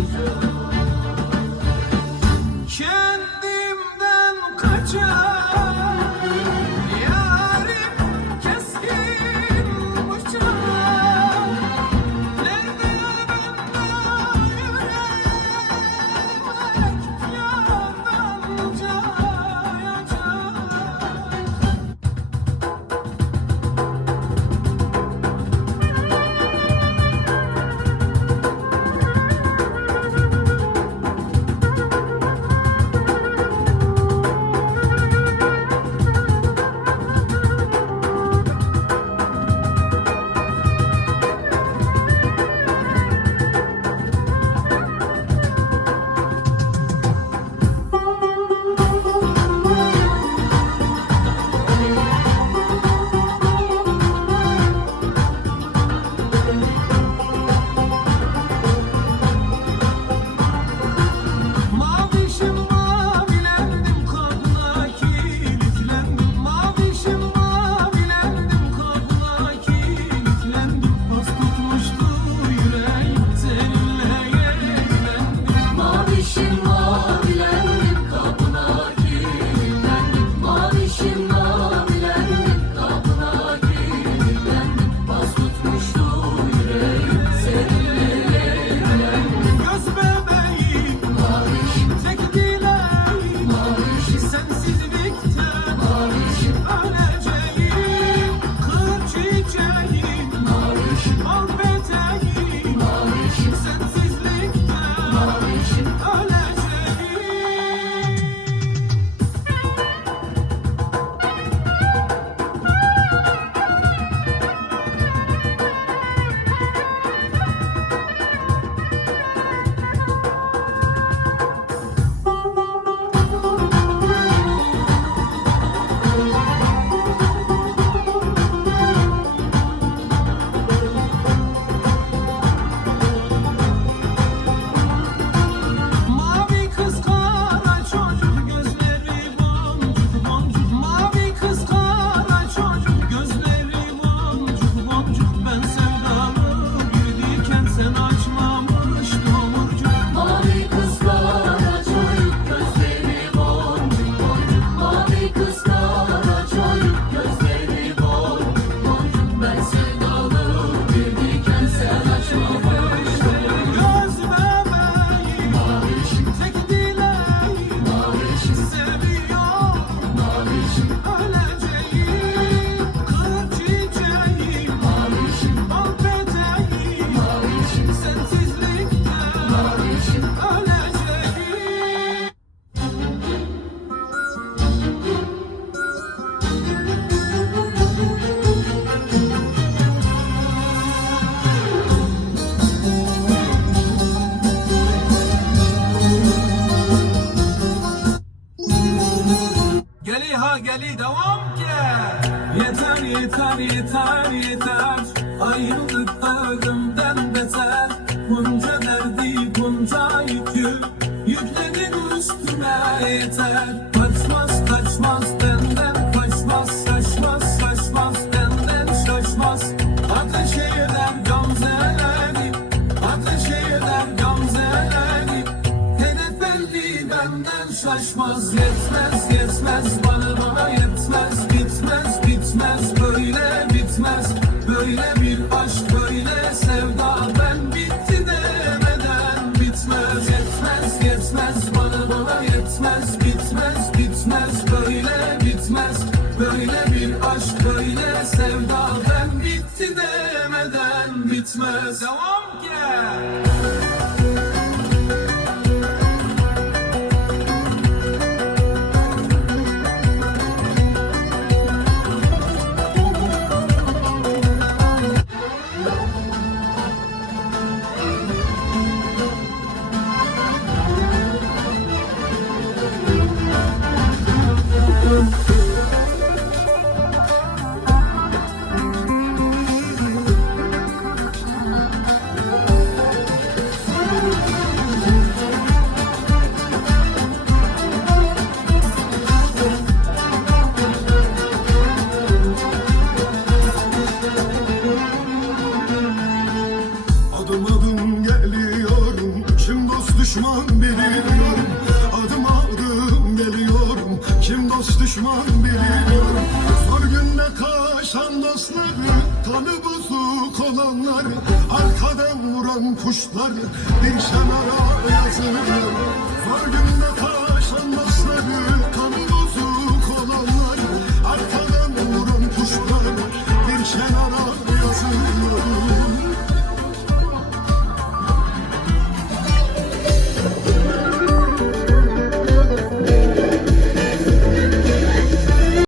Jesus. oh Nasıl yeter Vocês amam que é. Kuşlar Bir kenara